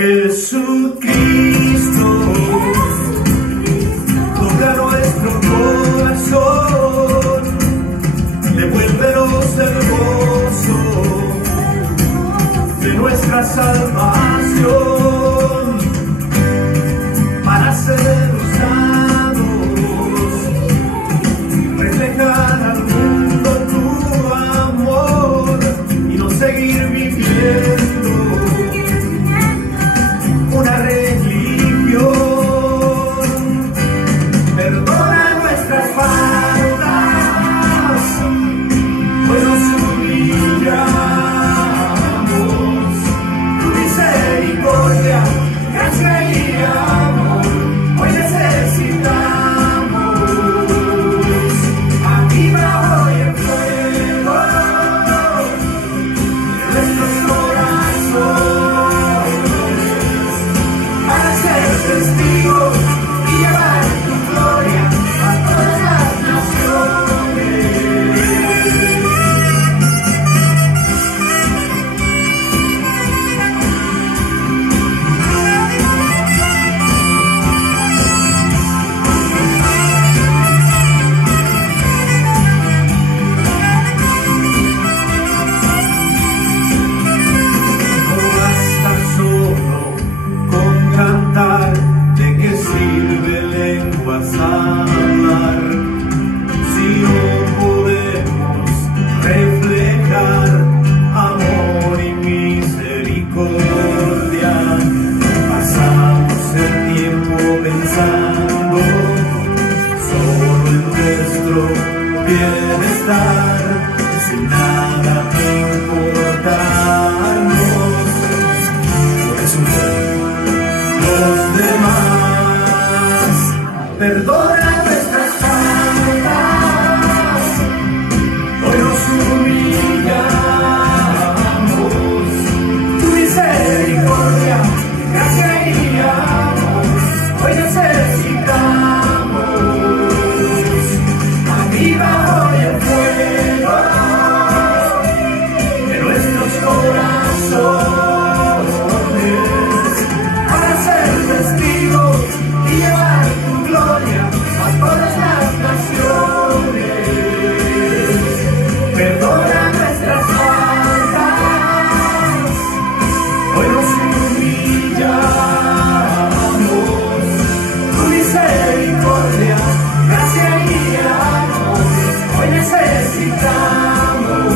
Jesucristo toca nuestro corazón, devuélvenos el gozo de nuestra salvación, para ser usados, reflejar al mundo tu amor y no seguir viviendo una religión. Perdona nuestras faltas, pues nos humillamos. Tu misericordia, gracia y amor, hoy necesitamos. Aviva hoy el fuego de nuestros corazones, para ser testigos y llevar tu gloria a todas las naciones. No basta solo con cantar, ¿de qué sirve lenguas hablar si no podemos reflejar amor y misericordia? Pasamos el tiempo pensando solo en nuestro bienestar, sin nada importarnos los demás. Perdona nuestras faltas, hoy nos humillamos. Tu misericordia, gracia y amor, hoy necesitamos. Aviva hoy el fuego de nuestros corazones, para ser testigos y llevar tu gloria a todas las naciones. Perdona nuestras faltas, hoy nos humillamos. Tu misericordia, gracia y amor, hoy necesitamos.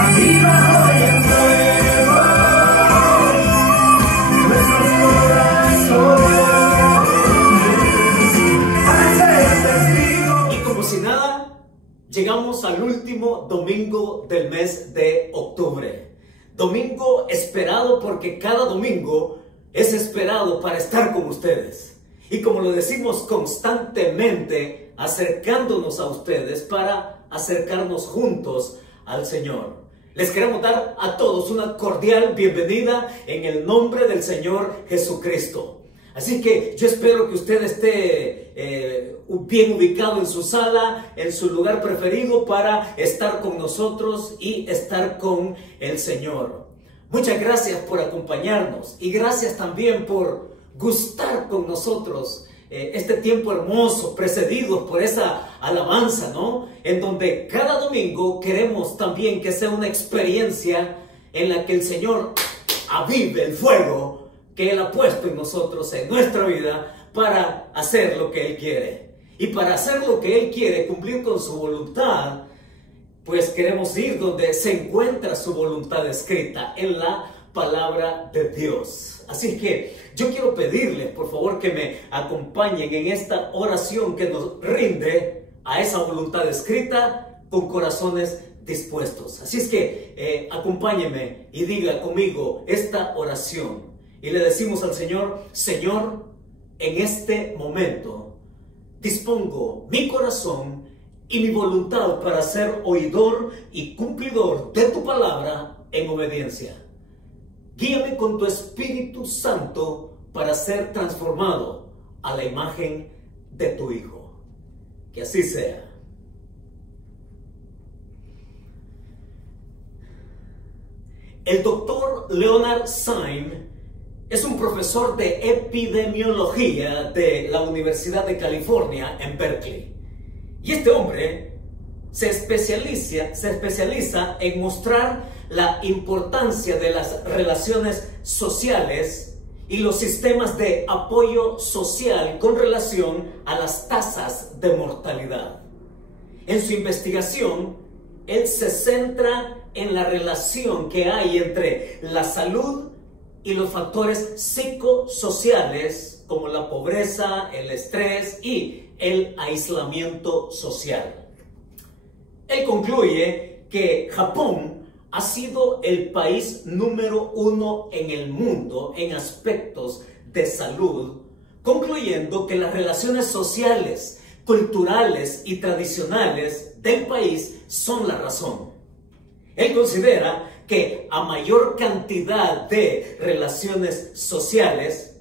Aviva hoy el fuego de nuestros corazones, para ser testigos. Y como si nada, llegamos al último domingo del mes de octubre. Domingo esperado porque cada domingo es esperado para estar con ustedes. Y como lo decimos constantemente, acercándonos a ustedes para acercarnos juntos al Señor. Les queremos dar a todos una cordial bienvenida en el nombre del Señor Jesucristo. Así que yo espero que usted esté bien ubicado en su sala, en su lugar preferido, para estar con nosotros y estar con el Señor. Muchas gracias por acompañarnos y gracias también por gustar con nosotros este tiempo hermoso, precedidos por esa alabanza, ¿no? En donde cada domingo queremos también que sea una experiencia en la que el Señor avive el fuego que Él ha puesto en nosotros, en nuestra vida, para hacer lo que Él quiere. Y para hacer lo que Él quiere, cumplir con su voluntad, pues queremos ir donde se encuentra su voluntad escrita en la palabra de Dios. Así que yo quiero pedirles, por favor, que me acompañen en esta oración que nos rinde a esa voluntad escrita con corazones dispuestos. Así es que acompáñenme y diga conmigo esta oración. Y le decimos al Señor: Señor, en este momento dispongo mi corazón y mi voluntad para ser oidor y cumplidor de tu palabra en obediencia. Guíame con tu Espíritu Santo para ser transformado a la imagen de tu Hijo. Que así sea. El doctor Leonard Sain es un profesor de epidemiología de la Universidad de California en Berkeley. Y este hombre se especializa en mostrar la importancia de las relaciones sociales y los sistemas de apoyo social con relación a las tasas de mortalidad. En su investigación, él se centra en la relación que hay entre la salud y los factores psicosociales como la pobreza, el estrés y el aislamiento social. Él concluye que Japón ha sido el país número 1 en el mundo en aspectos de salud, concluyendo que las relaciones sociales, culturales y tradicionales del país son la razón. Él considera que a mayor cantidad de relaciones sociales,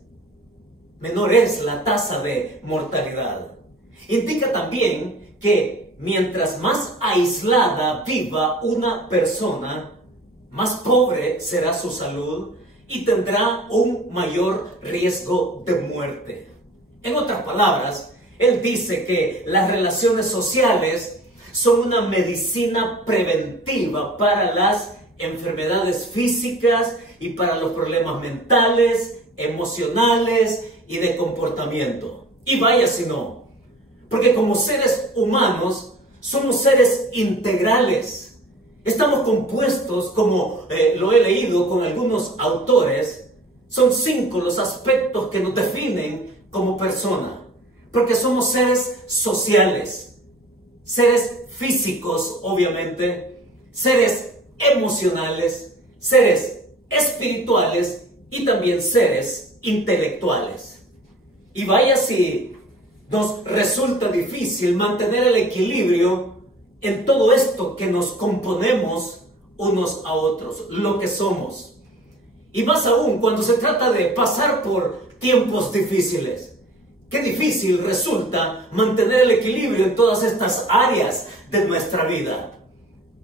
menor es la tasa de mortalidad. Indica también que mientras más aislada viva una persona, más pobre será su salud y tendrá un mayor riesgo de muerte. En otras palabras, él dice que las relaciones sociales son una medicina preventiva para las enfermedades físicas y para los problemas mentales, emocionales y de comportamiento. Y vaya si no, porque como seres humanos somos seres integrales. Estamos compuestos, como lo he leído con algunos autores, son 5 los aspectos que nos definen como persona, porque somos seres sociales, seres físicos, obviamente, seres emocionales, seres espirituales y también seres intelectuales. Y vaya si nos resulta difícil mantener el equilibrio en todo esto que nos componemos unos a otros, lo que somos. Y más aún cuando se trata de pasar por tiempos difíciles. Qué difícil resulta mantener el equilibrio en todas estas áreas de nuestra vida.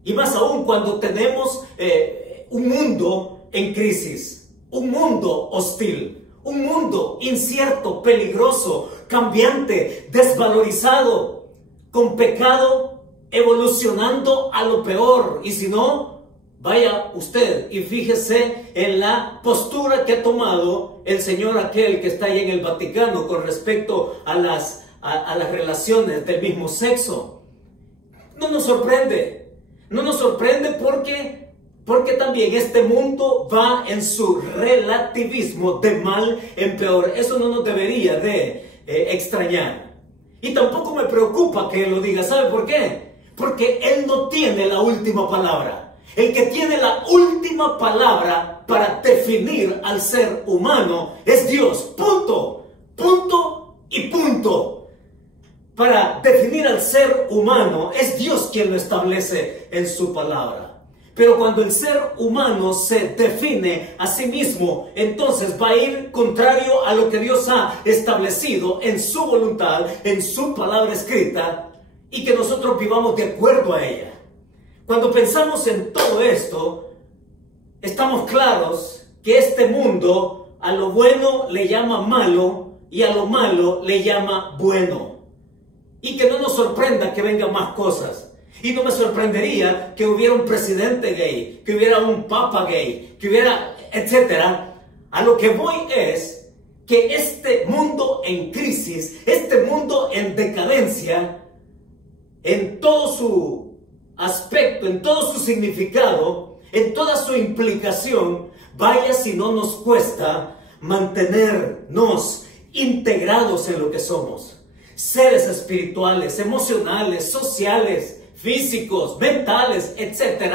Y más aún cuando tenemos un mundo en crisis, un mundo hostil, un mundo incierto, peligroso, cambiante, desvalorizado, con pecado evolucionando a lo peor. Y si no, vaya usted y fíjese en la postura que ha tomado el señor aquel que está ahí en el Vaticano con respecto a las relaciones del mismo sexo. No nos sorprende porque también este mundo va en su relativismo de mal en peor. Eso no nos debería de extrañar. Y tampoco me preocupa que él lo diga. ¿Sabe por qué? Porque él no tiene la última palabra. El que tiene la última palabra para definir al ser humano es Dios. Punto. Punto y punto. Para definir al ser humano es Dios quien lo establece en su palabra. Pero cuando el ser humano se define a sí mismo, entonces va a ir contrario a lo que Dios ha establecido en su voluntad, en su palabra escrita, y que nosotros vivamos de acuerdo a ella. Cuando pensamos en todo esto, estamos claros que este mundo a lo bueno le llama malo y a lo malo le llama bueno. Y que no nos sorprenda que vengan más cosas. Y no me sorprendería que hubiera un presidente gay, que hubiera un papa gay, que hubiera, etcétera. A lo que voy es que este mundo en crisis, este mundo en decadencia, en todo su aspecto, en todo su significado, en toda su implicación, vaya si no nos cuesta mantenernos integrados en lo que somos. Seres espirituales, emocionales, sociales, físicos, mentales, etc.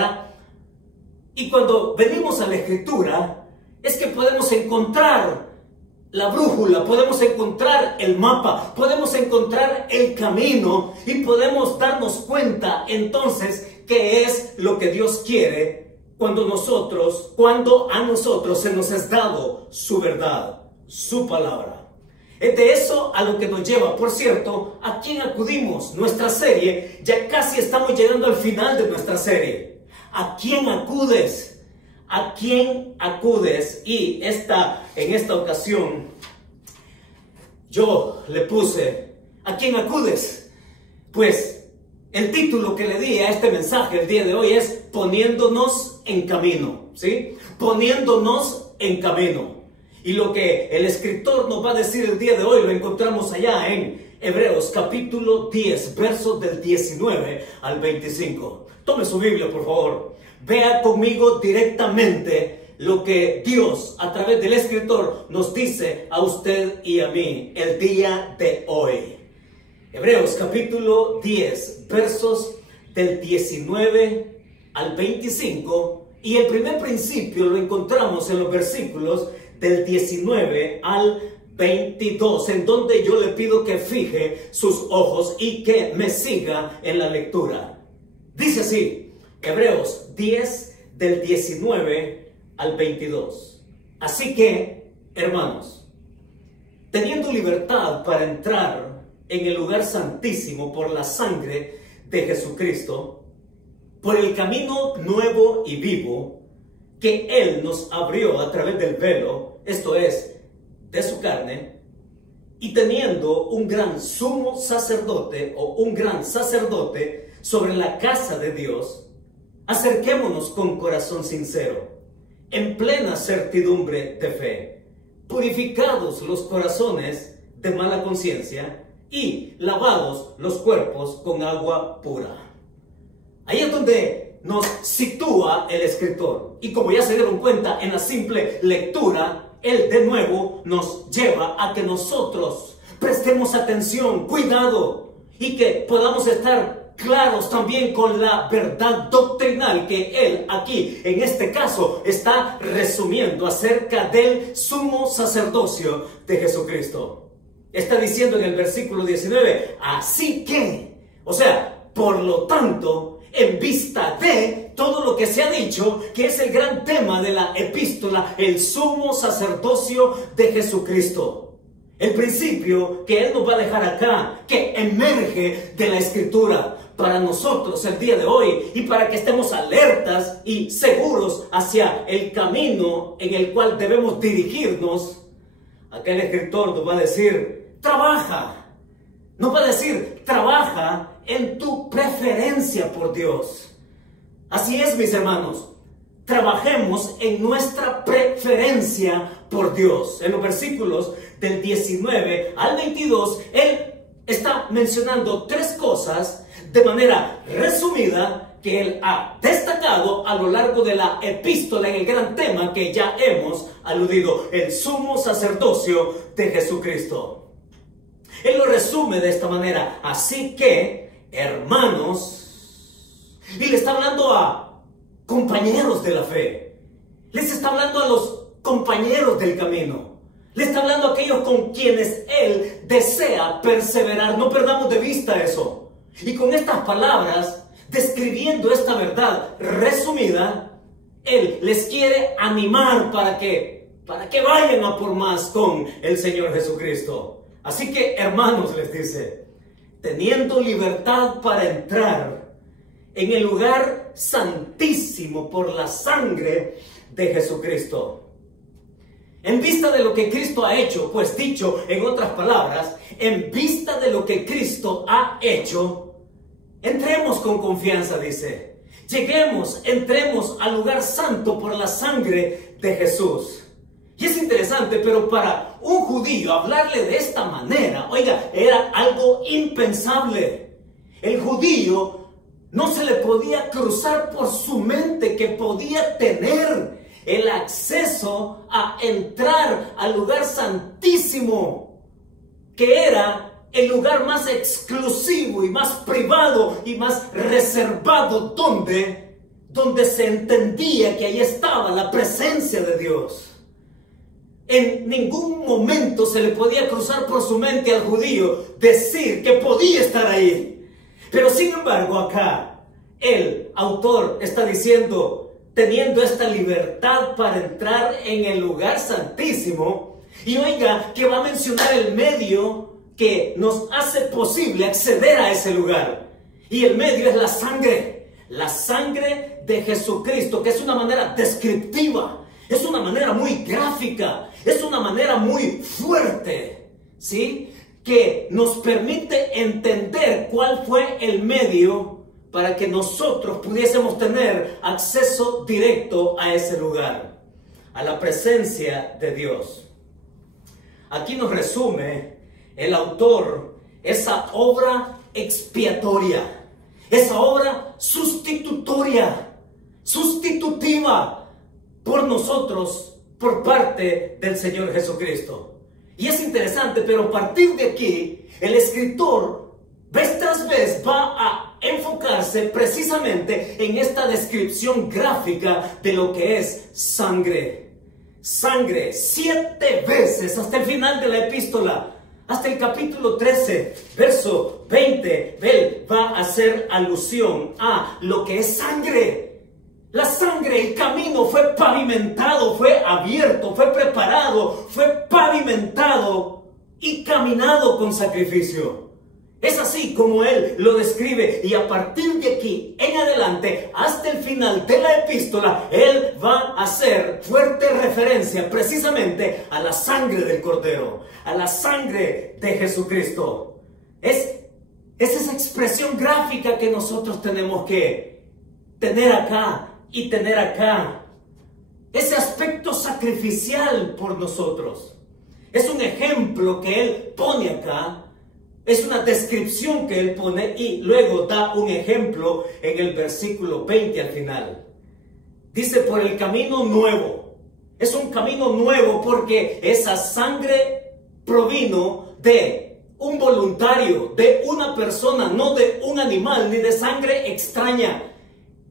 Y cuando venimos a la Escritura, es que podemos encontrar la brújula, podemos encontrar el mapa, podemos encontrar el camino y podemos darnos cuenta entonces qué es lo que Dios quiere cuando a nosotros se nos es dado su verdad, su palabra. Es de eso a lo que nos lleva, por cierto, ¿a quién acudimos? Nuestra serie, ya casi estamos llegando al final de nuestra serie. ¿A quién acudes? ¿a quién acudes? Y en esta ocasión yo le puse, ¿a quién acudes? Pues el título que le di a este mensaje el día de hoy es poniéndonos en camino, ¿sí? Poniéndonos en camino. Y lo que el escritor nos va a decir el día de hoy lo encontramos allá en Hebreos capítulo 10, versos del 19 al 25. Tome su Biblia, por favor. Vea conmigo directamente lo que Dios, a través del escritor, nos dice a usted y a mí el día de hoy. Hebreos capítulo 10, versos del 19 al 25. Y el primer principio lo encontramos en los versículos del 19 al 22, en donde yo le pido que fije sus ojos y que me siga en la lectura. Dice así, Hebreos 10, del 19 al 22. Así que, hermanos, teniendo libertad para entrar en el lugar santísimo por la sangre de Jesucristo, por el camino nuevo y vivo que Él nos abrió a través del velo, esto es, de su carne, y teniendo un gran sumo sacerdote o un gran sacerdote sobre la casa de Dios, acerquémonos con corazón sincero, en plena certidumbre de fe, purificados los corazones de mala conciencia y lavados los cuerpos con agua pura. Ahí es donde nos sitúa el escritor. Y como ya se dieron cuenta en la simple lectura, él de nuevo nos lleva a que nosotros prestemos atención, cuidado, y que podamos estar claros también con la verdad doctrinal que él aquí, en este caso, está resumiendo acerca del sumo sacerdocio de Jesucristo. Está diciendo en el versículo 19, así que, o sea, por lo tanto, en vista de todo lo que se ha dicho, que es el gran tema de la epístola, el sumo sacerdocio de Jesucristo. El principio que Él nos va a dejar acá, que emerge de la Escritura para nosotros el día de hoy y para que estemos alertas y seguros hacia el camino en el cual debemos dirigirnos. Acá el escritor nos va a decir, trabaja. Nos va a decir, trabaja en tu preferencia por Dios. Así es, mis hermanos, trabajemos en nuestra preferencia por Dios. En los versículos del 19 al 22, él está mencionando tres cosas de manera resumida que él ha destacado a lo largo de la epístola en el gran tema que ya hemos aludido, el sumo sacerdocio de Jesucristo. Él lo resume de esta manera, así que, hermanos, y le está hablando a compañeros de la fe, les está hablando a los compañeros del camino, le está hablando a aquellos con quienes él desea perseverar. No perdamos de vista eso. Y con estas palabras, describiendo esta verdad resumida, él les quiere animar para que vayan a por más con el Señor Jesucristo. Así que, hermanos, les dice, teniendo libertad para entrar en el lugar santísimo por la sangre de Jesucristo. En vista de lo que Cristo ha hecho, pues dicho en otras palabras, en vista de lo que Cristo ha hecho, entremos con confianza, dice. Entremos al lugar santo por la sangre de Jesús. Y es interesante, pero para un judío hablarle de esta manera, oiga, era algo impensable. El judío no se le podía cruzar por su mente que podía tener el acceso a entrar al lugar santísimo, que era el lugar más exclusivo y más privado y más reservado donde se entendía que ahí estaba la presencia de Dios. En ningún momento se le podía cruzar por su mente al judío decir que podía estar ahí. Pero sin embargo acá el autor está diciendo, teniendo esta libertad para entrar en el lugar santísimo, y oiga que va a mencionar el medio que nos hace posible acceder a ese lugar. Y el medio es la sangre de Jesucristo, que es una manera descriptiva Es una manera muy gráfica, es una manera muy fuerte, ¿sí? Que nos permite entender cuál fue el medio para que nosotros pudiésemos tener acceso directo a ese lugar, a la presencia de Dios. Aquí nos resume el autor esa obra expiatoria, esa obra sustitutiva por nosotros, por parte del Señor Jesucristo. Y es interesante, pero a partir de aquí, el escritor, vez tras vez, va a enfocarse precisamente en esta descripción gráfica de lo que es sangre. Sangre, 7 veces hasta el final de la epístola, hasta el capítulo 13, verso 20, él va a hacer alusión a lo que es sangre. La sangre, el camino fue pavimentado, fue abierto, fue preparado, fue pavimentado y caminado con sacrificio. Es así como él lo describe, y a partir de aquí en adelante, hasta el final de la epístola, él va a hacer fuerte referencia precisamente a la sangre del Cordero, a la sangre de Jesucristo. Es esa expresión gráfica que nosotros tenemos que tener acá y tener acá. Ese aspecto sacrificial por nosotros. Es un ejemplo que él pone acá. Es una descripción que él pone y luego da un ejemplo en el versículo 20 al final. Dice, por el camino nuevo. Es un camino nuevo porque esa sangre provino de un voluntario, de una persona, no de un animal ni de sangre extraña.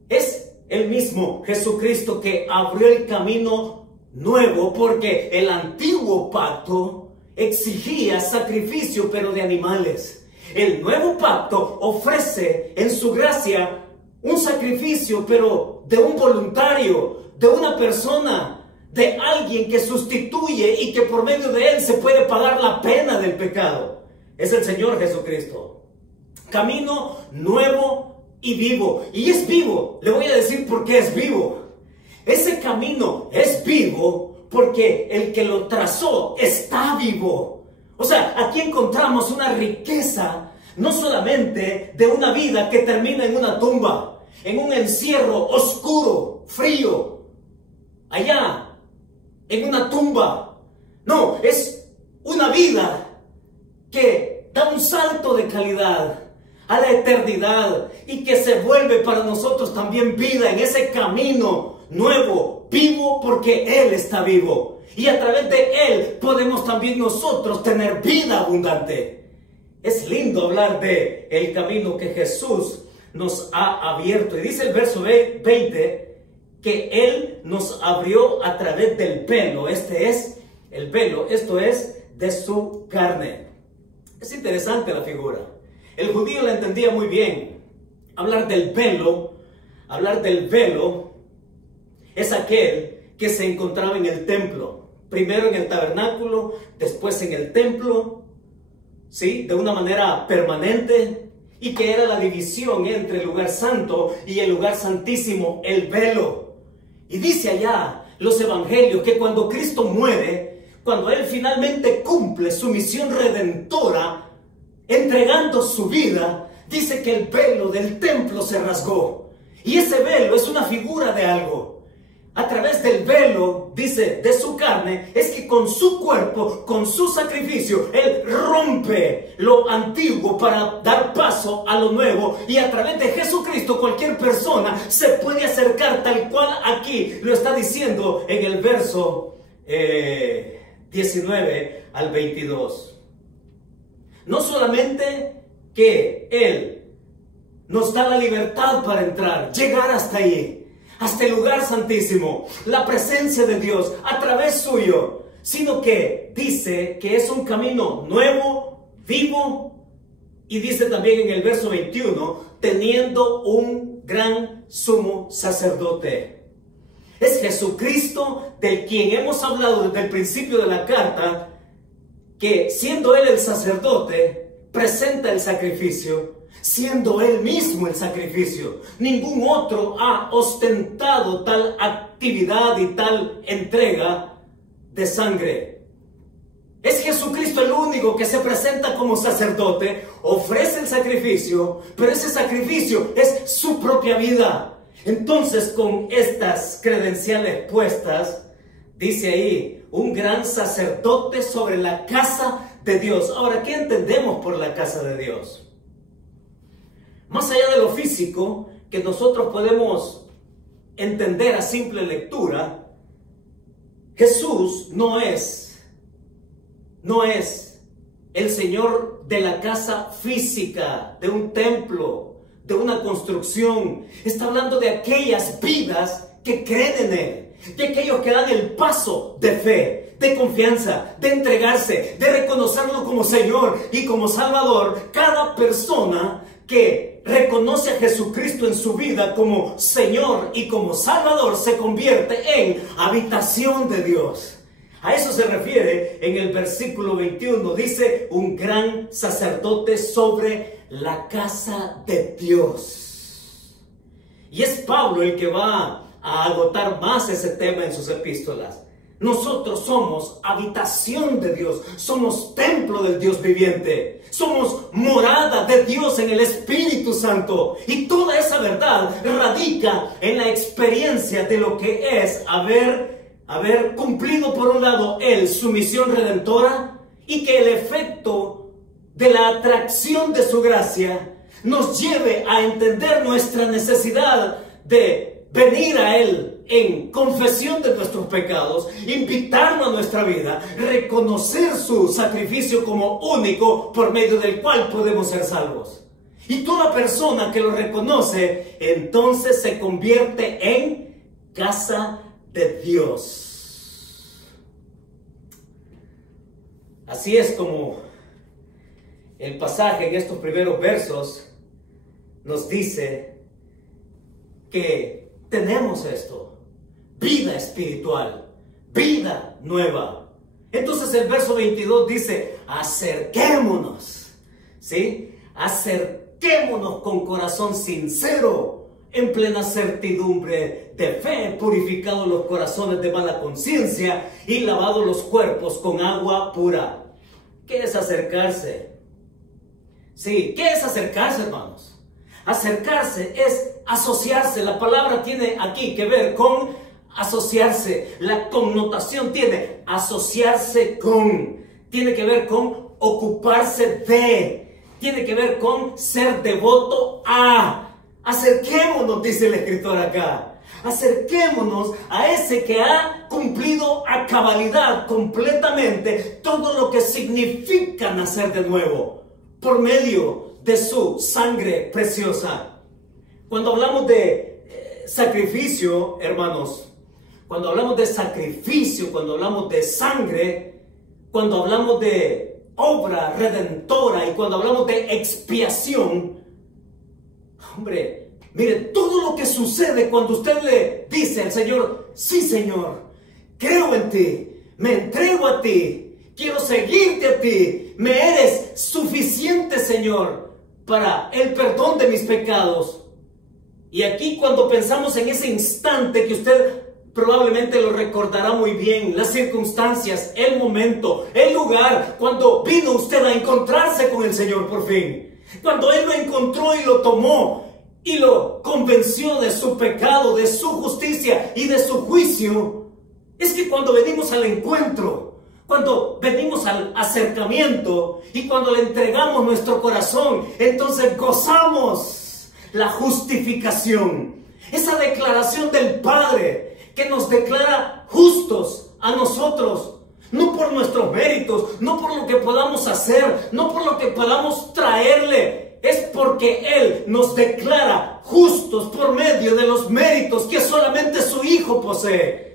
Es el mismo Jesucristo que abrió el camino nuevo, porque el antiguo pacto exigía sacrificio, pero de animales. El nuevo pacto ofrece en su gracia un sacrificio, pero de un voluntario, de una persona, de alguien que sustituye y que por medio de él se puede pagar la pena del pecado. Es el Señor Jesucristo. Camino nuevo y vivo. Y es vivo. Le voy a decir por qué es vivo. Ese camino es vivo porque el que lo trazó está vivo. O sea, aquí encontramos una riqueza, no solamente de una vida que termina en una tumba, en un encierro oscuro, frío, allá, en una tumba. No, es una vida que da un salto de calidad a la eternidad y que se vuelve para nosotros también vida en ese camino nuevo, vivo porque Él está vivo, y a través de Él podemos también nosotros tener vida abundante. Es lindo hablar de el camino que Jesús nos ha abierto, y dice el verso 20 que Él nos abrió a través del velo. Este es el velo, esto es de su carne. Es interesante la figura. El judío la entendía muy bien. Hablar del velo es aquel que se encontraba en el templo. Primero en el tabernáculo, después en el templo, ¿sí? De una manera permanente, y que era la división entre el lugar santo y el lugar santísimo, el velo. Y dice allá los evangelios que cuando Cristo muere, cuando Él finalmente cumple su misión redentora, entregando su vida, dice que el velo del templo se rasgó. Y ese velo es una figura de algo. A través del velo, dice, de su carne, es que con su cuerpo, con su sacrificio, Él rompe lo antiguo para dar paso a lo nuevo. Y a través de Jesucristo cualquier persona se puede acercar, tal cual aquí lo está diciendo en el verso 19 al 22. No solamente que Él nos da la libertad para entrar, llegar hasta ahí, hasta el lugar santísimo, la presencia de Dios a través suyo, sino que dice que es un camino nuevo, vivo, y dice también en el verso 21, teniendo un gran sumo sacerdote. Es Jesucristo, del quien hemos hablado desde el principio de la carta, que siendo Él el sacerdote, presenta el sacrificio, siendo Él mismo el sacrificio. Ningún otro ha ostentado tal actividad y tal entrega de sangre. Es Jesucristo el único que se presenta como sacerdote, ofrece el sacrificio, pero ese sacrificio es su propia vida. Entonces, con estas credenciales puestas, dice ahí, un gran sacerdote sobre la casa de Dios. Ahora, ¿qué entendemos por la casa de Dios? Más allá de lo físico, que nosotros podemos entender a simple lectura, Jesús no es el Señor de la casa física, de un templo, de una construcción. Está hablando de aquellas vidas que creen en Él, de aquellos que dan el paso de fe, de confianza, de entregarse, de reconocerlo como Señor y como Salvador. Cada persona que reconoce a Jesucristo en su vida como Señor y como Salvador se convierte en habitación de Dios. A eso se refiere en el versículo 21. Dice, un gran sacerdote sobre la casa de Dios. Y es Pablo el que va a agotar más ese tema en sus epístolas. Nosotros somos habitación de Dios, somos templo del Dios viviente, somos morada de Dios en el Espíritu Santo. Y toda esa verdad radica en la experiencia de lo que es haber cumplido por un lado Él su misión redentora, y que el efecto de la atracción de su gracia nos lleve a entender nuestra necesidad de venir a Él en confesión de nuestros pecados, invitarlo a nuestra vida, reconocer su sacrificio como único por medio del cual podemos ser salvos. Y toda persona que lo reconoce, entonces se convierte en casa de Dios. Así es como el pasaje en estos primeros versos nos dice que tenemos esto. Vida espiritual, vida nueva. Entonces el verso 22 dice, acerquémonos, ¿sí? Acerquémonos con corazón sincero, en plena certidumbre de fe, purificados los corazones de mala conciencia y lavados los cuerpos con agua pura. ¿Qué es acercarse? Sí, ¿qué es acercarse, hermanos? Acercarse es asociarse. La palabra tiene aquí que ver con asociarse. La connotación tiene asociarse con. Tiene que ver con ocuparse de. Tiene que ver con ser devoto a. Acerquémonos, dice el escritor acá. Acerquémonos a ese que ha cumplido a cabalidad completamente todo lo que significa nacer de nuevo por medio de su sangre preciosa. Cuando hablamos de sacrificio, hermanos, cuando hablamos de sacrificio, cuando hablamos de sangre, cuando hablamos de obra redentora y cuando hablamos de expiación, hombre, mire, todo lo que sucede cuando usted le dice al Señor, sí, Señor, creo en ti, me entrego a ti, quiero seguirte a ti, me eres suficiente, Señor, para el perdón de mis pecados. Y aquí cuando pensamos en ese instante que usted probablemente lo recordará muy bien, las circunstancias, el momento, el lugar, cuando vino usted a encontrarse con el Señor por fin. Cuando Él lo encontró y lo tomó y lo convenció de su pecado, de su justicia y de su juicio. Es que cuando venimos al encuentro, cuando venimos al acercamiento y cuando le entregamos nuestro corazón, entonces gozamos la justificación. Esa declaración del Padre que nos declara justos a nosotros, no por nuestros méritos, no por lo que podamos hacer, no por lo que podamos traerle, es porque Él nos declara justos por medio de los méritos que solamente su Hijo posee.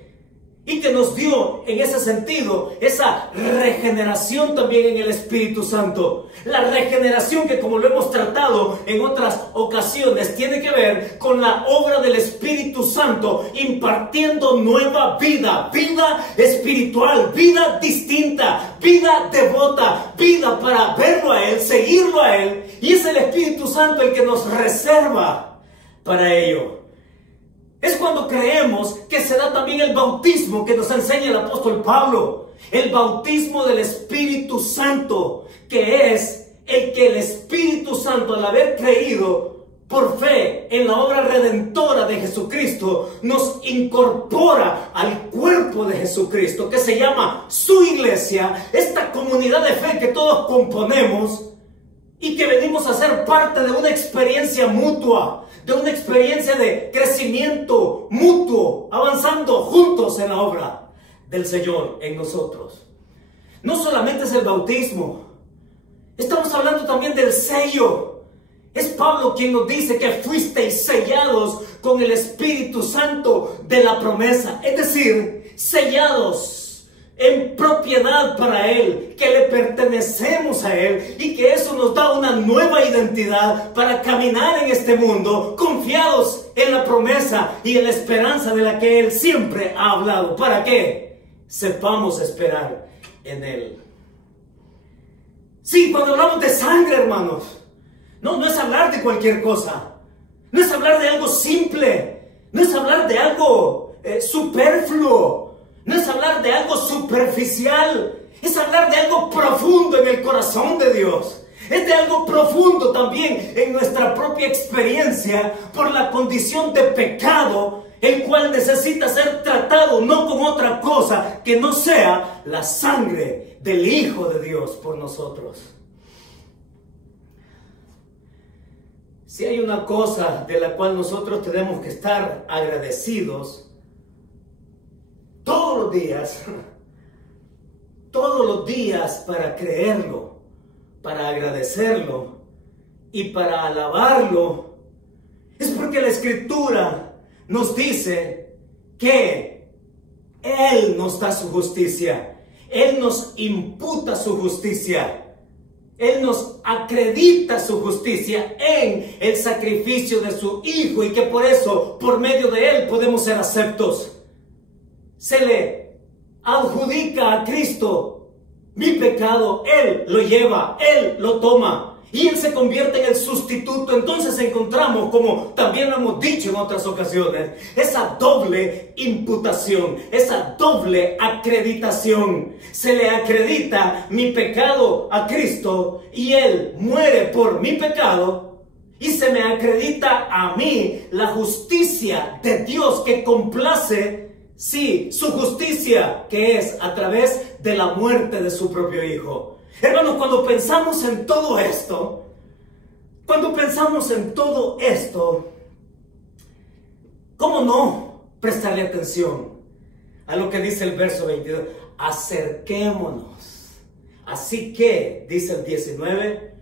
Y que nos dio en ese sentido esa regeneración también en el Espíritu Santo. La regeneración que, como lo hemos tratado en otras ocasiones, tiene que ver con la obra del Espíritu Santo impartiendo nueva vida, vida espiritual, vida distinta, vida devota, vida para verlo a Él, seguirlo a Él. Y es el Espíritu Santo el que nos reserva para ello. Es cuando creemos que se da también el bautismo que nos enseña el apóstol Pablo. El bautismo del Espíritu Santo, que es el que el Espíritu Santo, al haber creído por fe en la obra redentora de Jesucristo, nos incorpora al cuerpo de Jesucristo, que se llama su iglesia, esta comunidad de fe que todos componemos y que venimos a ser parte de una experiencia mutua, de una experiencia de crecimiento mutuo, avanzando juntos en la obra del Señor en nosotros. No solamente es el bautismo, estamos hablando también del sello. Es Pablo quien nos dice que fuisteis sellados con el Espíritu Santo de la promesa. Es decir, sellados en propiedad para Él, que le pertenecemos a Él y que eso nos da una nueva identidad para caminar en este mundo confiados en la promesa y en la esperanza de la que Él siempre ha hablado. ¿Para qué? Sepamos esperar en Él. Sí, cuando hablamos de sangre, hermanos, no es hablar de cualquier cosa, no es hablar de algo simple, no es hablar de algo superfluo, no es hablar de algo superficial, es hablar de algo profundo en el corazón de Dios. Es de algo profundo también en nuestra propia experiencia por la condición de pecado, el cual necesita ser tratado no con otra cosa que no sea la sangre del Hijo de Dios por nosotros. Si hay una cosa de la cual nosotros tenemos que estar agradecidos todos los días para creerlo, para agradecerlo y para alabarlo, es porque la Escritura nos dice que Él nos da su justicia, Él nos imputa su justicia, Él nos acredita su justicia en el sacrificio de su Hijo y que por eso, por medio de Él, podemos ser aceptos. Se le adjudica a Cristo mi pecado, Él lo lleva, Él lo toma y Él se convierte en el sustituto. Entonces encontramos, como también lo hemos dicho en otras ocasiones, esa doble imputación, esa doble acreditación. Se le acredita mi pecado a Cristo y Él muere por mi pecado, y se me acredita a mí la justicia de Dios que complace, sí, su justicia que es a través de la muerte de su propio Hijo. Hermanos, cuando pensamos en todo esto, ¿cómo no prestarle atención a lo que dice el verso 22? Acerquémonos. Así que, dice el 19,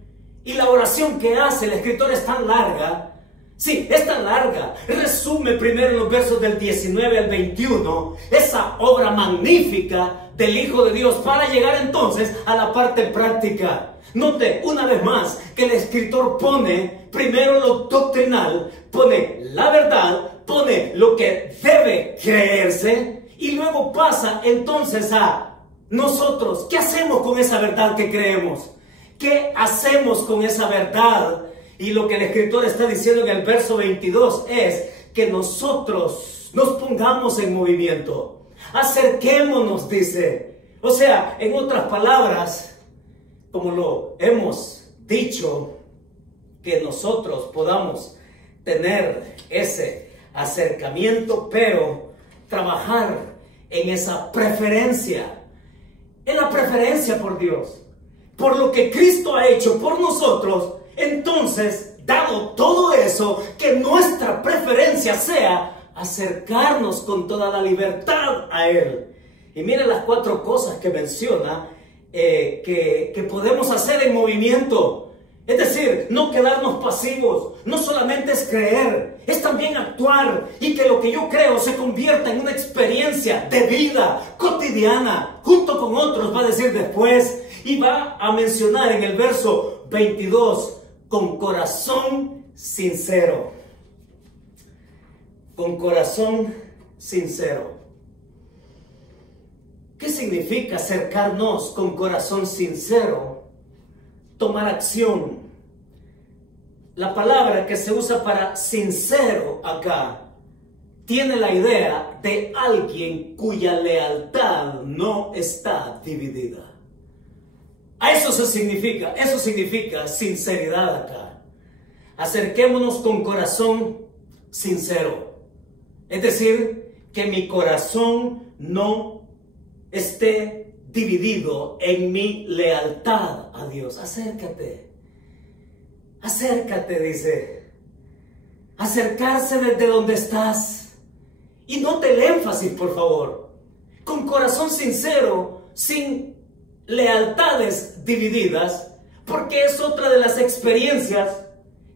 y la oración que hace el escritor es tan larga. Sí, es tan larga. Resume primero en los versos del 19 al 21 esa obra magnífica del Hijo de Dios para llegar entonces a la parte práctica. Note una vez más que el escritor pone primero lo doctrinal, pone la verdad, pone lo que debe creerse y luego pasa entonces a nosotros. ¿Qué hacemos con esa verdad que creemos? ¿Qué hacemos con esa verdad? Y lo que el escritor está diciendo en el verso 22 es que nosotros nos pongamos en movimiento. Acerquémonos, dice. O sea, en otras palabras, como lo hemos dicho, que nosotros podamos tener ese acercamiento, pero trabajar en esa preferencia, en la preferencia por Dios, por lo que Cristo ha hecho por nosotros. Entonces, dado todo eso, que nuestra preferencia sea acercarnos con toda la libertad a Él. Y miren las 4 cosas que menciona que podemos hacer en movimiento. Es decir, no quedarnos pasivos. No solamente es creer, es también actuar. Y que lo que yo creo se convierta en una experiencia de vida cotidiana, junto con otros, va a decir después. Y va a mencionar en el verso 22, con corazón sincero. Con corazón sincero. ¿Qué significa acercarnos con corazón sincero? Tomar acción. La palabra que se usa para sincero acá tiene la idea de alguien cuya lealtad no está dividida. Eso significa sinceridad acá. Acerquémonos con corazón sincero. Es decir, que mi corazón no esté dividido en mi lealtad a Dios. Acércate. Acércate, dice. Acercarse desde donde estás. Y note el énfasis, por favor. Con corazón sincero, sin lealtades divididas, porque es otra de las experiencias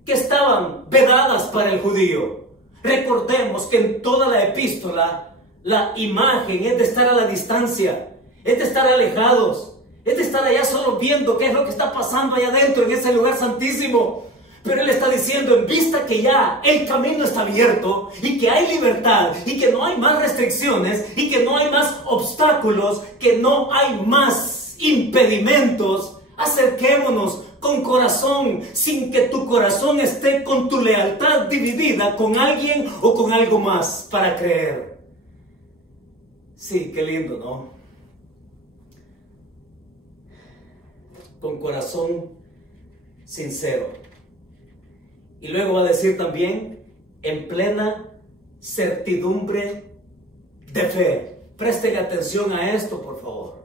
que estaban vedadas para el judío. Recordemos que en toda la epístola, la imagen es de estar a la distancia, es de estar alejados, es de estar allá solo viendo qué es lo que está pasando allá adentro en ese lugar santísimo. Pero Él está diciendo, en vista que ya el camino está abierto y que hay libertad y que no hay más restricciones y que no hay más obstáculos, que no hay más impedimentos, acerquémonos con corazón, sin que tu corazón esté con tu lealtad dividida con alguien o con algo más para creer. Sí, qué lindo, ¿no? Con corazón sincero. Y luego va a decir también, en plena certidumbre de fe. Presten atención a esto, por favor.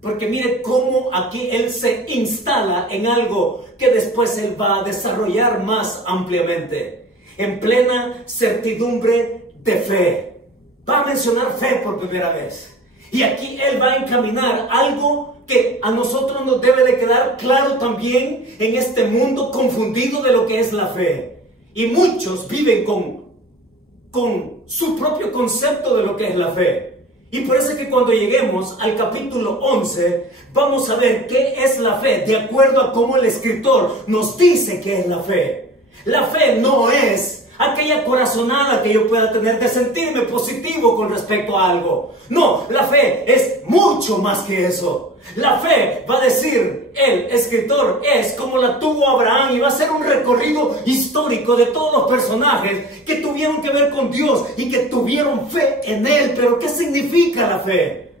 Porque mire cómo aquí Él se instala en algo que después Él va a desarrollar más ampliamente. En plena certidumbre de fe. Va a mencionar fe por primera vez. Y aquí Él va a encaminar algo que a nosotros nos debe de quedar claro también en este mundo confundido de lo que es la fe. Y muchos viven con su propio concepto de lo que es la fe. Y por eso es que cuando lleguemos al capítulo 11, vamos a ver qué es la fe, de acuerdo a cómo el escritor nos dice qué es la fe. La fe no es aquella corazonada que yo pueda tener de sentirme positivo con respecto a algo. No, la fe es mucho más que eso. La fe, va a decir el escritor, es como la tuvo Abraham, y va a ser un recorrido histórico de todos los personajes que tuvieron que ver con Dios y que tuvieron fe en Él. Pero ¿qué significa la fe?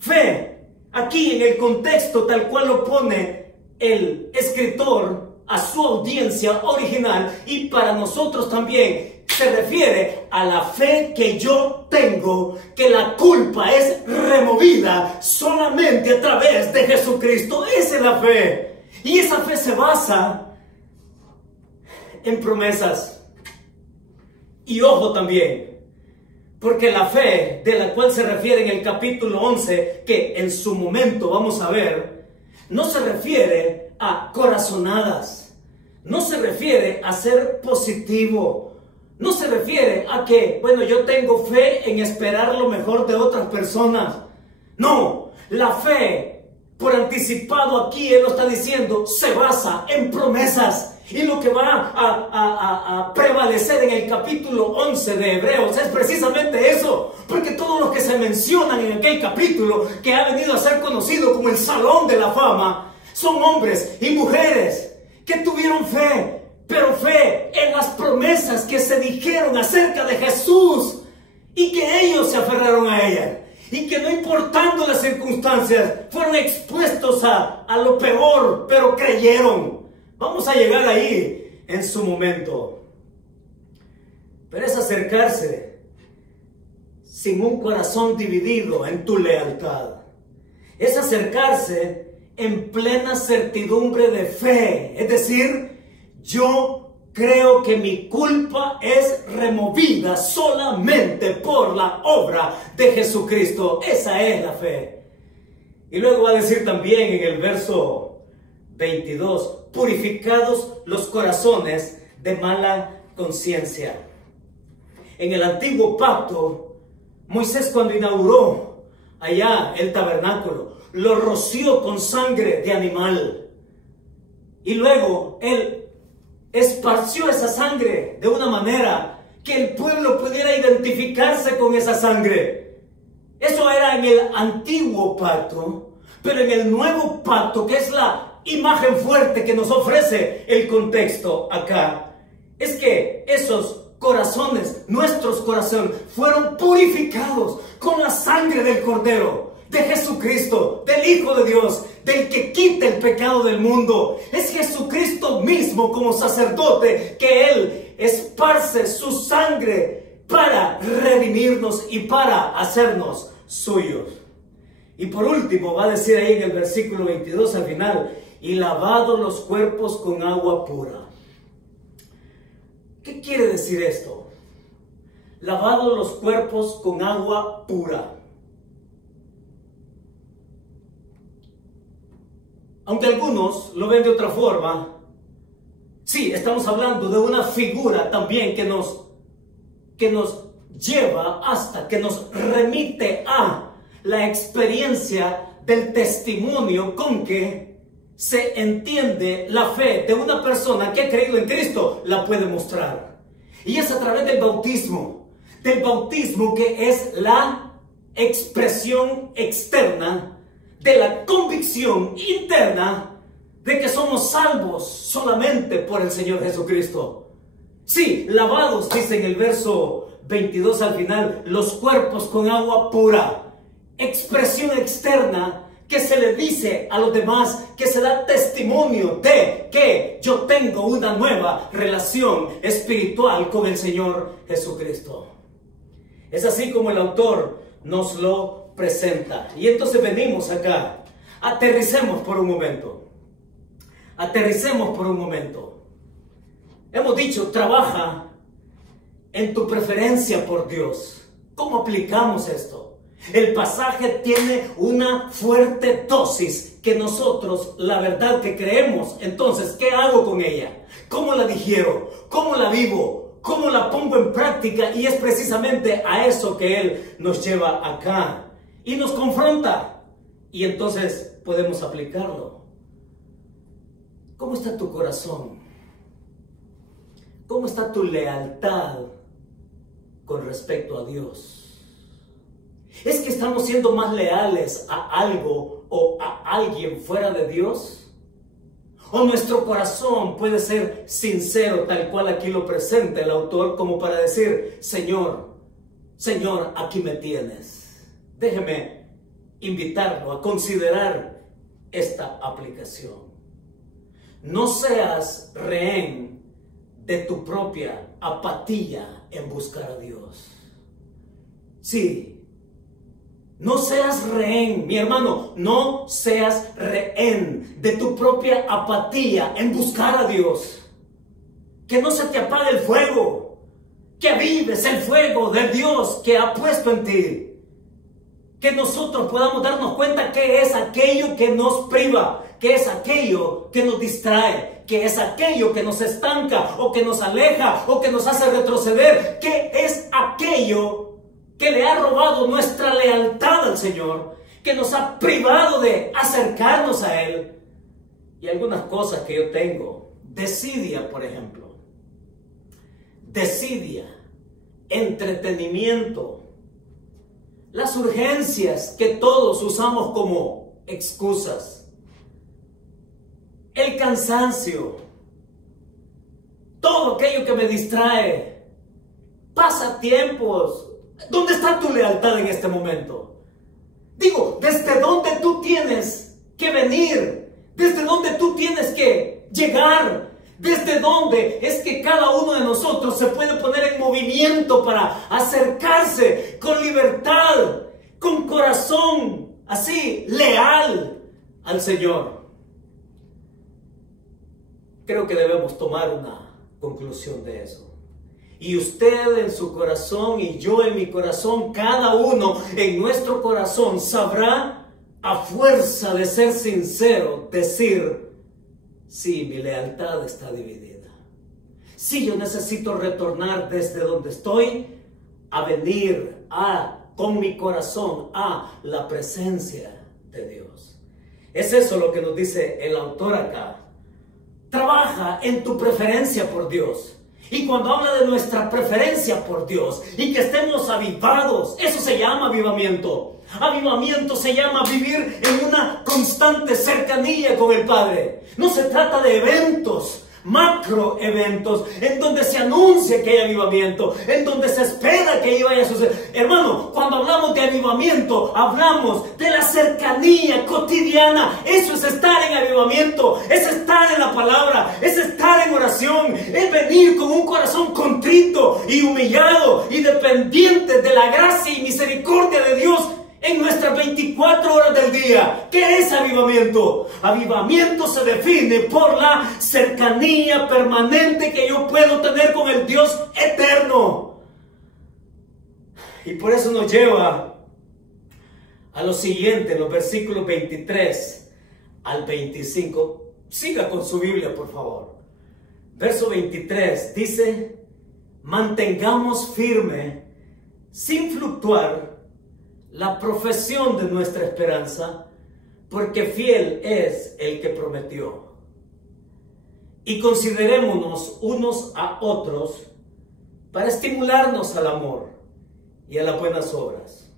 Fe, aquí en el contexto tal cual lo pone el escritor a su audiencia original y para nosotros también, se refiere a la fe que yo tengo, que la culpa es removida solamente a través de Jesucristo. Esa es la fe. Y esa fe se basa en promesas. Y ojo también, porque la fe de la cual se refiere en el capítulo 11, que en su momento vamos a ver, no se refiere a corazonadas, no se refiere a ser positivo, no se refiere a que, bueno, yo tengo fe en esperar lo mejor de otras personas. No, la fe, por anticipado aquí, Él lo está diciendo, se basa en promesas. Y lo que va a prevalecer en el capítulo 11 de Hebreos es precisamente eso. Porque todos los que se mencionan en aquel capítulo, que ha venido a ser conocido como el Salón de la Fama, son hombres y mujeres que tuvieron fe. Pero fe en las promesas que se dijeron acerca de Jesús y que ellos se aferraron a ellas. Y que no importando las circunstancias, fueron expuestos a lo peor, pero creyeron. Vamos a llegar ahí en su momento. Pero es acercarse sin un corazón dividido en tu lealtad. Es acercarse en plena certidumbre de fe. Es decir, yo creo que mi culpa es removida solamente por la obra de Jesucristo. Esa es la fe. Y luego va a decir también en el verso 22, purificados los corazones de mala conciencia. En el antiguo pacto, Moisés cuando inauguró allá el tabernáculo, lo roció con sangre de animal. Y luego él esparció esa sangre de una manera que el pueblo pudiera identificarse con esa sangre. Eso era en el antiguo pacto, pero en el nuevo pacto, que es la imagen fuerte que nos ofrece el contexto acá, es que esos corazones, nuestros corazones, fueron purificados con la sangre del Cordero, de Jesucristo, del Hijo de Dios, del que quita el pecado del mundo. Es Jesucristo mismo como sacerdote que Él esparce su sangre para redimirnos y para hacernos suyos. Y por último va a decir ahí en el versículo 22 al final, y lavado los cuerpos con agua pura. ¿Qué quiere decir esto? Lavado los cuerpos con agua pura. Aunque algunos lo ven de otra forma, sí, estamos hablando de una figura también que nos lleva hasta, que nos remite a la experiencia del testimonio con que se entiende la fe de una persona que ha creído en Cristo, la puede mostrar. Y es a través del bautismo que es la expresión externa de la convicción interna de que somos salvos solamente por el Señor Jesucristo. Sí, lavados, dice en el verso 22 al final, los cuerpos con agua pura. Expresión externa que se le dice a los demás, que se da testimonio de que yo tengo una nueva relación espiritual con el Señor Jesucristo. Es así como el autor nos lo presenta. Y entonces venimos acá. Aterricemos por un momento. Aterricemos por un momento. Hemos dicho, trabaja en tu preferencia por Dios. ¿Cómo aplicamos esto? El pasaje tiene una fuerte dosis que nosotros, la verdad que creemos. Entonces, ¿qué hago con ella? ¿Cómo la digiero? ¿Cómo la vivo? ¿Cómo la pongo en práctica? Y es precisamente a eso que Él nos lleva acá. Y nos confronta. Y entonces podemos aplicarlo. ¿Cómo está tu corazón? ¿Cómo está tu lealtad con respecto a Dios? ¿Es que estamos siendo más leales a algo o a alguien fuera de Dios? ¿O nuestro corazón puede ser sincero, tal cual aquí lo presenta el autor, como para decir, Señor, Señor, aquí me tienes? Déjeme invitarlo a considerar esta aplicación. No seas rehén de tu propia apatía en buscar a Dios. Sí. No seas rehén, mi hermano, no seas rehén de tu propia apatía en buscar a Dios. Que no se te apague el fuego, que avives el fuego de Dios que ha puesto en ti. Que nosotros podamos darnos cuenta que es aquello que nos priva, que es aquello que nos distrae, que es aquello que nos estanca o que nos aleja o que nos hace retroceder, que es aquello que le ha robado nuestra lealtad al Señor, que nos ha privado de acercarnos a Él. Y algunas cosas que yo tengo, desidia, por ejemplo, desidia, entretenimiento, las urgencias que todos usamos como excusas, el cansancio, todo aquello que me distrae, pasatiempos. ¿Dónde está tu lealtad en este momento? Digo, ¿desde dónde tú tienes que venir? ¿Desde dónde tú tienes que llegar? ¿Desde dónde es que cada uno de nosotros se puede poner en movimiento para acercarse con libertad, con corazón así, leal al Señor? Creo que debemos tomar una conclusión de eso. Y usted en su corazón y yo en mi corazón, cada uno en nuestro corazón sabrá, a fuerza de ser sincero, decir, sí, mi lealtad está dividida. Sí, yo necesito retornar desde donde estoy a venir con mi corazón a la presencia de Dios. Es eso lo que nos dice el autor acá. Trabaja en tu preferencia por Dios. Y cuando habla de nuestra preferencia por Dios y que estemos avivados, eso se llama avivamiento. Avivamiento se llama vivir en una constante cercanía con el Padre. No se trata de eventos macroeventos, en donde se anuncia que hay avivamiento, en donde se espera que vaya a suceder. Hermano, cuando hablamos de avivamiento, hablamos de la cercanía cotidiana. Eso es estar en avivamiento, es estar en la palabra, es estar en oración, es venir con un corazón contrito y humillado y dependiente de la gracia y misericordia de Dios en nuestras 24 horas del día. ¿Qué es avivamiento? Avivamiento se define por la cercanía permanente que yo puedo tener con el Dios eterno. Y por eso nos lleva a lo siguiente, los versículos 23 al 25. Siga con su Biblia, por favor. Verso 23 dice: mantengamos firme, sin fluctuar, la profesión de nuestra esperanza, porque fiel es el que prometió. Y considerémonos unos a otros para estimularnos al amor y a las buenas obras,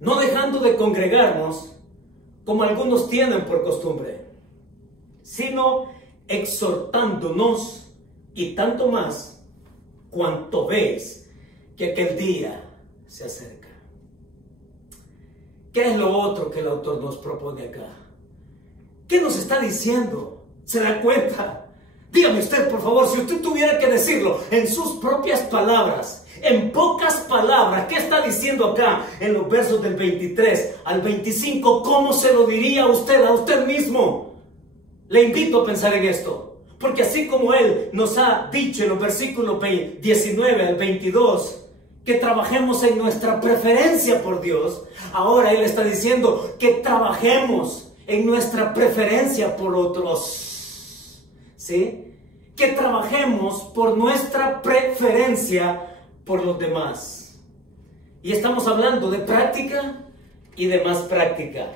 no dejando de congregarnos como algunos tienen por costumbre, sino exhortándonos, y tanto más cuanto veis que aquel día se acerca. ¿Qué es lo otro que el autor nos propone acá? ¿Qué nos está diciendo? ¿Se da cuenta? Dígame usted, por favor, si usted tuviera que decirlo en sus propias palabras, en pocas palabras, ¿qué está diciendo acá en los versos del 23 al 25? ¿Cómo se lo diría usted a usted mismo? Le invito a pensar en esto, porque así como él nos ha dicho en los versículos 19 al 22, que trabajemos en nuestra preferencia por Dios, ahora Él está diciendo que trabajemos en nuestra preferencia por otros, ¿sí? Que trabajemos por nuestra preferencia por los demás. Y estamos hablando de práctica y de más práctica.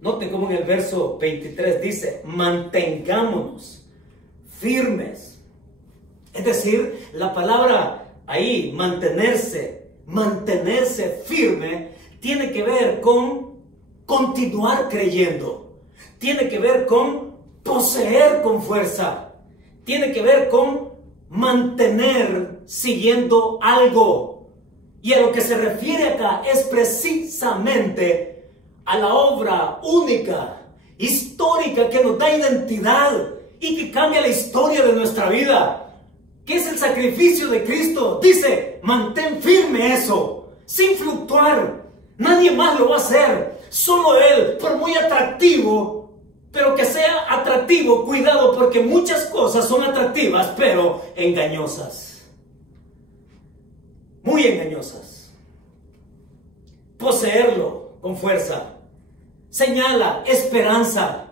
Noten cómo en el verso 23 dice: mantengámonos firmes. Es decir, la palabra ahí, mantenerse firme, tiene que ver con continuar creyendo, tiene que ver con poseer con fuerza, tiene que ver con mantener siguiendo algo. Y a lo que se refiere acá es precisamente a la obra única, histórica, que nos da identidad y que cambia la historia de nuestra vida, que es el sacrificio de Cristo. Dice: mantén firme eso, sin fluctuar. Nadie más lo va a hacer, solo Él. Por muy atractivo, pero que sea atractivo, cuidado, porque muchas cosas son atractivas, pero engañosas, muy engañosas. Poseerlo con fuerza. Señala esperanza.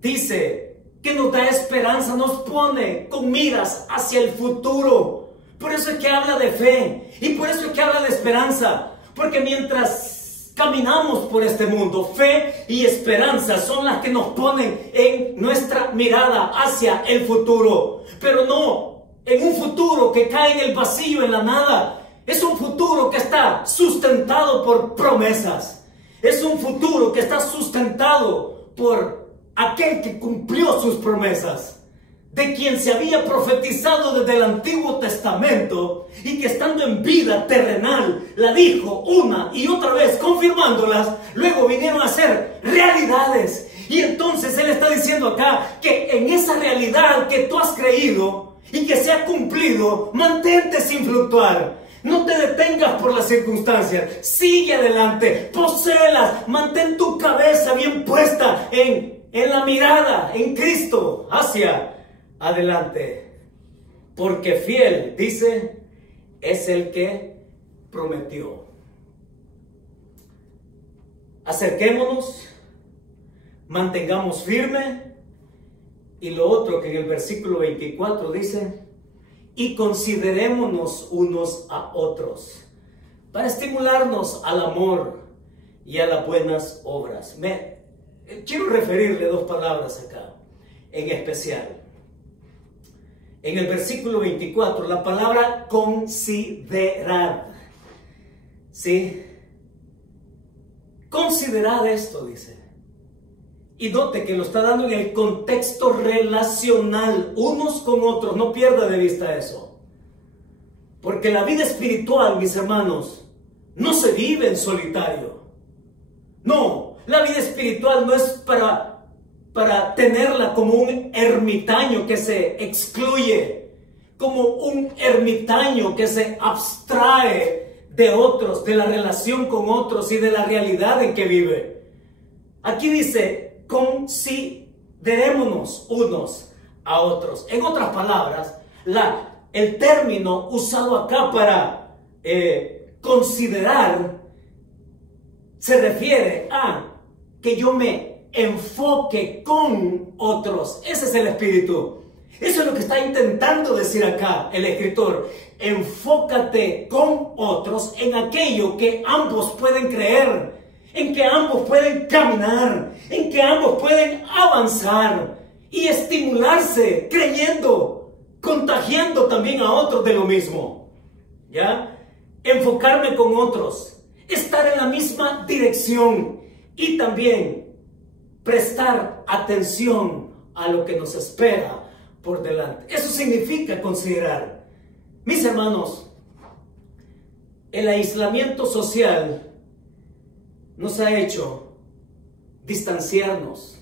Dice que nos da esperanza, nos pone con miras hacia el futuro. Por eso es que habla de fe, y por eso es que habla de esperanza, porque mientras caminamos por este mundo, fe y esperanza son las que nos ponen en nuestra mirada hacia el futuro, pero no en un futuro que cae en el vacío, en la nada. Es un futuro que está sustentado por promesas, es un futuro que está sustentado por aquel que cumplió sus promesas, de quien se había profetizado desde el Antiguo Testamento y que estando en vida terrenal la dijo una y otra vez, confirmándolas, luego vinieron a ser realidades. Y entonces Él está diciendo acá que en esa realidad que tú has creído y que se ha cumplido, mantente sin fluctuar. No te detengas por las circunstancias, sigue adelante, poséelas, mantén tu cabeza bien puesta en la mirada, en Cristo, hacia adelante. Porque fiel, dice, es el que prometió. Acerquémonos, mantengamos firme. Y lo otro que en el versículo 24 dice: y considerémonos unos a otros para estimularnos al amor y a las buenas obras. Quiero referirle dos palabras acá, en especial. En el versículo 24, la palabra considerar. ¿Sí? Considerad esto, dice. Y note que lo está dando en el contexto relacional, unos con otros. No pierda de vista eso. Porque la vida espiritual, mis hermanos, no se vive en solitario. No, la vida espiritual no es para tenerla como un ermitaño que se excluye, como un ermitaño que se abstrae de otros, de la relación con otros y de la realidad en que vive. Aquí dice, considerémonos unos a otros. En otras palabras, el término usado acá para considerar se refiere a que yo me enfoque con otros. Ese es el espíritu. Eso es lo que está intentando decir acá el escritor. Enfócate con otros en aquello que ambos pueden creer, en que ambos pueden caminar, en que ambos pueden avanzar y estimularse, creyendo, contagiando también a otros de lo mismo. ¿Ya? Enfocarme con otros, estar en la misma dirección y también prestar atención a lo que nos espera por delante. Eso significa considerar. Mis hermanos, el aislamiento social nos ha hecho distanciarnos.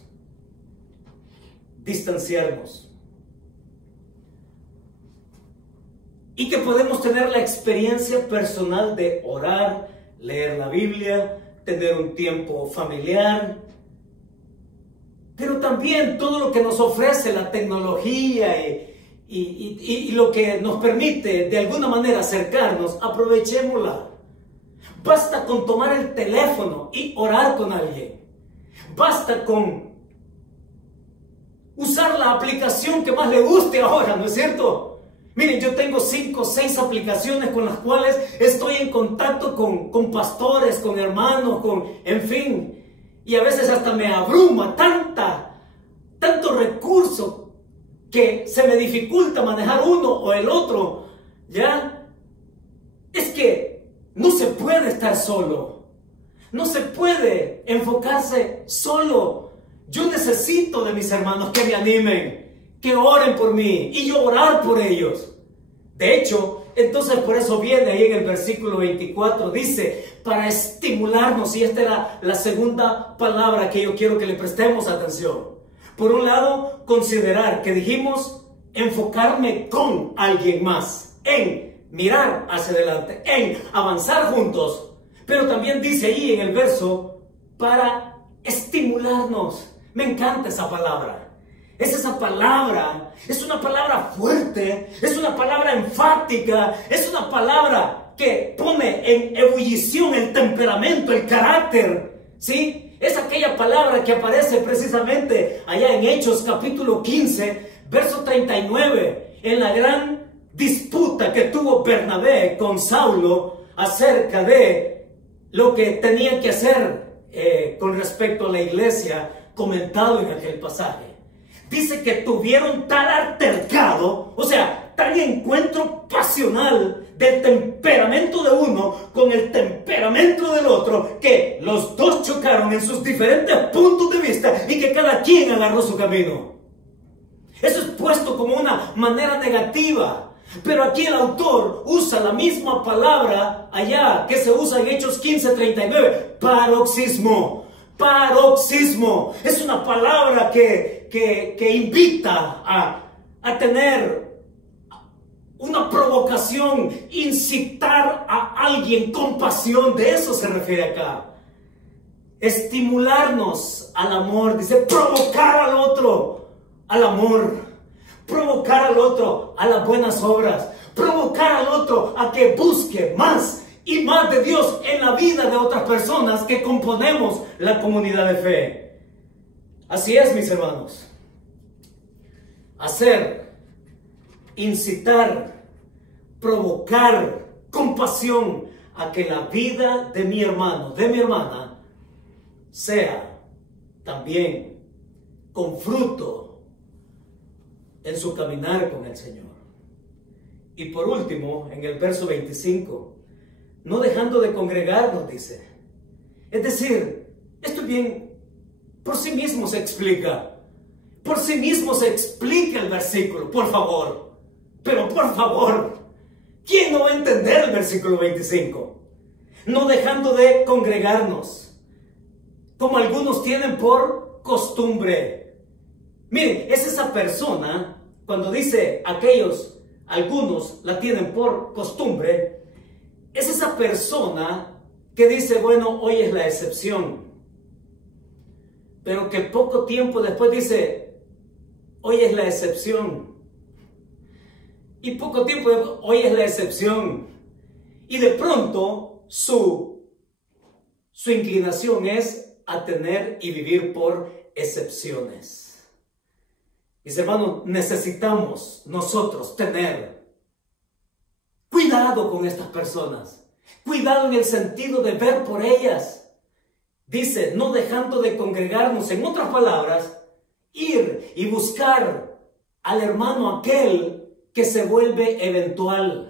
Y que podemos tener la experiencia personal de orar, leer la Biblia, tener un tiempo familiar, pero también todo lo que nos ofrece la tecnología y lo que nos permite de alguna manera acercarnos, aprovechémosla. Basta con tomar el teléfono y orar con alguien. Basta con usar la aplicación que más le guste ahora, ¿no es cierto? Miren, yo tengo 5 o 6 aplicaciones con las cuales estoy en contacto con pastores, con hermanos, en fin. Y a veces hasta me abruma tanto recurso que se me dificulta manejar uno o el otro. ¿Ya? Es que no se puede estar solo. No se puede enfocarse solo. Yo necesito de mis hermanos que me animen, que oren por mí y yo orar por ellos. De hecho, entonces por eso viene ahí en el versículo 24, dice, para estimularnos, y esta era la segunda palabra que yo quiero que le prestemos atención. Por un lado, considerar, que dijimos, enfocarme con alguien más, en mirar hacia adelante, en avanzar juntos. Pero también dice ahí en el verso, para estimularnos. Me encanta esa palabra. Es una palabra fuerte, es una palabra enfática, es una palabra que pone en ebullición el temperamento, el carácter, ¿sí? Es aquella palabra que aparece precisamente allá en Hechos capítulo 15, verso 39, en la gran disputa que tuvo Bernabé con Saulo acerca de lo que tenía que hacer con respecto a la iglesia, comentado en aquel pasaje. Dice que tuvieron tal altercado, o sea, tal encuentro pasional del temperamento de uno con el temperamento del otro, que los dos chocaron en sus diferentes puntos de vista y que cada quien agarró su camino. Eso es puesto como una manera negativa, pero aquí el autor usa la misma palabra allá que se usa en Hechos 15:39, paroxismo. Paroxismo es una palabra que invita a tener una provocación, incitar a alguien con pasión. De eso se refiere acá. Estimularnos al amor, dice, provocar al otro al amor, provocar al otro a las buenas obras, provocar al otro a que busque más y más de Dios en la vida de otras personas que componemos la comunidad de fe. Así es, mis hermanos. Hacer, incitar, provocar compasión a que la vida de mi hermano, de mi hermana, sea también con fruto en su caminar con el Señor. Y por último, en el verso 25, no dejando de congregarnos, dice. Es decir, esto es bien Por sí mismo se explica. Por sí mismo se explica el versículo, por favor. Pero por favor, ¿quién no va a entender el versículo 25? No dejando de congregarnos, como algunos tienen por costumbre. Miren, es esa persona, cuando dice aquellos, algunos la tienen por costumbre, es esa persona que dice, bueno, hoy es la excepción. Pero que poco tiempo después dice, hoy es la excepción. Y poco tiempo después, hoy es la excepción. Y de pronto su inclinación es a tener y vivir por excepciones. Mis hermanos, necesitamos nosotros tener cuidado con estas personas. Cuidado en el sentido de ver por ellas. Dice, no dejando de congregarnos. En otras palabras, ir y buscar al hermano aquel que se vuelve eventual.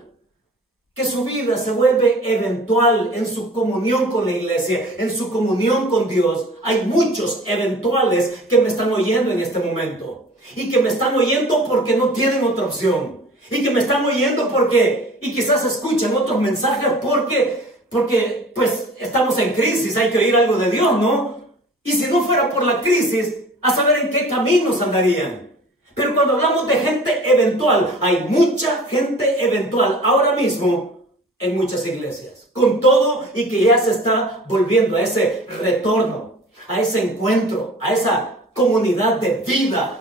Que su vida se vuelve eventual en su comunión con la iglesia, en su comunión con Dios. Hay muchos eventuales que me están oyendo en este momento. Y que me están oyendo porque no tienen otra opción. Y que me están oyendo porque, y quizás escuchan otros mensajes porque pues estamos en crisis, hay que oír algo de Dios, ¿no? Y si no fuera por la crisis, a saber en qué caminos andarían. Pero cuando hablamos de gente eventual, hay mucha gente eventual ahora mismo en muchas iglesias. Con todo y que ya se está volviendo a ese retorno, a ese encuentro, a esa comunidad de vida.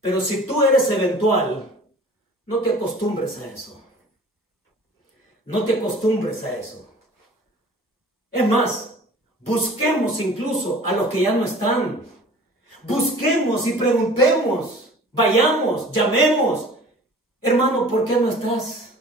Pero si tú eres eventual, no te acostumbres a eso. No te acostumbres a eso. Es más, busquemos incluso a los que ya no están. Busquemos y preguntemos. Vayamos, llamemos. Hermano, ¿por qué no estás?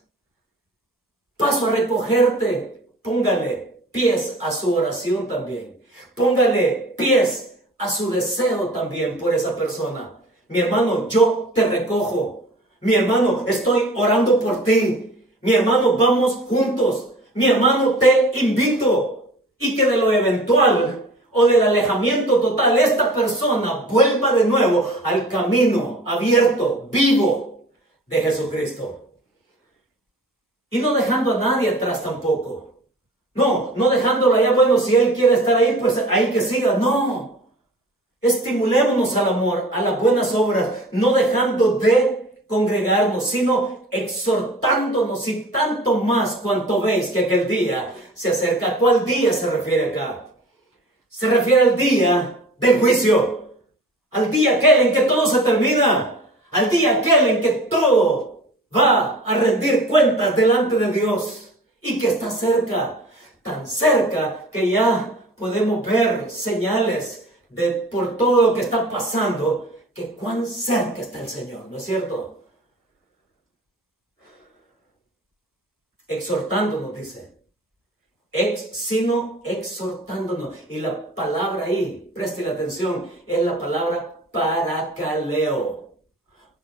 Paso a recogerte. Póngale pies a su oración también. Póngale pies a su deseo también por esa persona. Mi hermano, yo te recojo. Mi hermano, estoy orando por ti. Mi hermano, vamos juntos. Mi hermano, te invito. Y que de lo eventual o del alejamiento total, esta persona vuelva de nuevo al camino abierto, vivo de Jesucristo. Y no dejando a nadie atrás tampoco. No dejándolo allá, bueno, si él quiere estar ahí, pues ahí que siga. No. Estimulémonos al amor, a las buenas obras, no dejando de congregarnos, sino exhortándonos, y tanto más cuanto veis que aquel día se acerca. ¿A cuál día se refiere acá? Se refiere al día del juicio, al día aquel en que todo se termina, al día aquel en que todo va a rendir cuentas delante de Dios y que está cerca, tan cerca que ya podemos ver señales por todo lo que está pasando, que cuán cerca está el Señor, ¿no es cierto? Exhortándonos, dice. Sino exhortándonos. Y la palabra ahí, preste la atención, es la palabra parakaleo.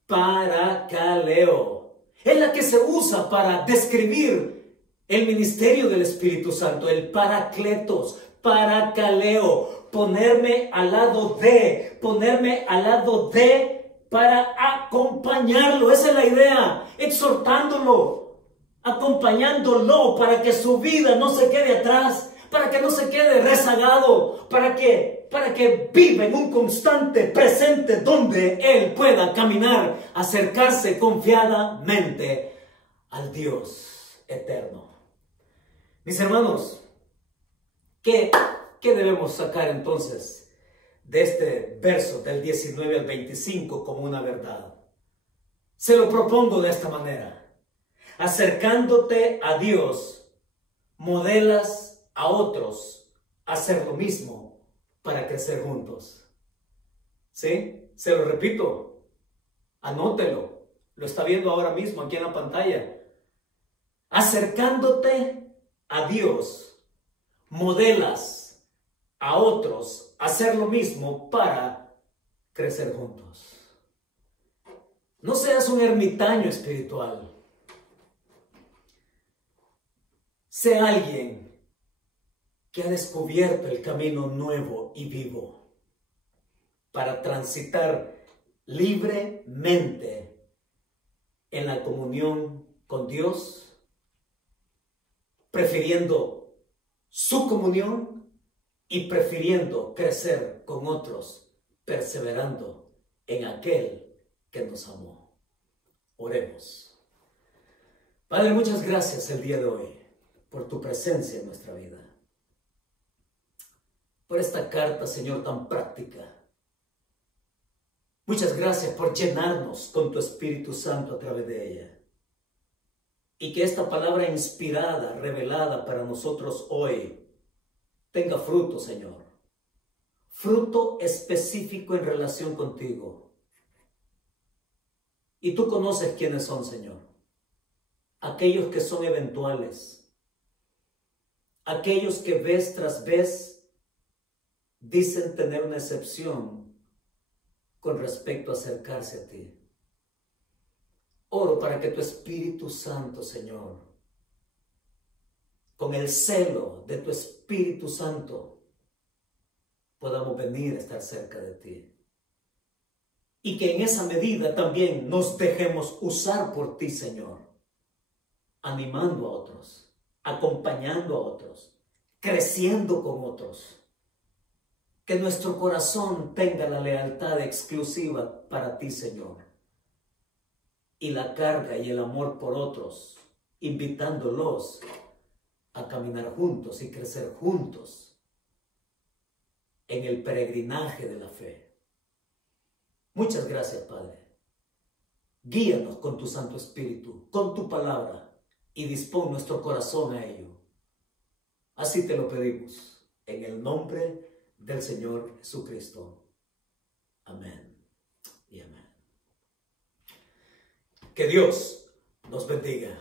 Parakaleo. Es la que se usa para describir el ministerio del Espíritu Santo, el paracletos, parakaleo. Ponerme al lado de para acompañarlo. Esa es la idea, exhortándolo, acompañándolo para que su vida no se quede atrás, para que no se quede rezagado, para que viva en un constante presente donde él pueda caminar, acercarse confiadamente al Dios eterno. Mis hermanos, ¿qué debemos sacar entonces de este verso del 19 al 25 como una verdad? Se lo propongo de esta manera. Acercándote a Dios, modelas a otros hacer lo mismo para crecer juntos. ¿Sí? Se lo repito. Anótelo. Lo está viendo ahora mismo aquí en la pantalla. Acercándote a Dios, modelas a otros hacer lo mismo para crecer juntos. No seas un ermitaño espiritual. Sé alguien que ha descubierto el camino nuevo y vivo. para transitar libremente en la comunión con Dios, prefiriendo su comunión y prefiriendo crecer con otros, perseverando en aquel que nos amó. Oremos. Padre, muchas gracias el día de hoy por tu presencia en nuestra vida, por esta carta, Señor, tan práctica. Muchas gracias por llenarnos con tu Espíritu Santo a través de ella. Y que esta palabra inspirada, revelada para nosotros hoy, tenga fruto, Señor. Fruto específico en relación contigo. Y tú conoces quiénes son, Señor. Aquellos que son eventuales. Aquellos que vez tras vez dicen tener una excepción con respecto a acercarse a ti. Oro para que tu Espíritu Santo, Señor, con el celo de tu Espíritu Santo, podamos venir a estar cerca de ti. Y que en esa medida también nos dejemos usar por ti, Señor, animando a otros, acompañando a otros, creciendo con otros. Que nuestro corazón tenga la lealtad exclusiva para ti, Señor. Y la carga y el amor por otros, invitándolos a caminar juntos y crecer juntos en el peregrinaje de la fe. Muchas gracias, Padre. Guíanos con tu Santo Espíritu, con tu palabra, y dispón nuestro corazón a ello. Así te lo pedimos, en el nombre del Señor Jesucristo. Amén y amén. Que Dios nos bendiga.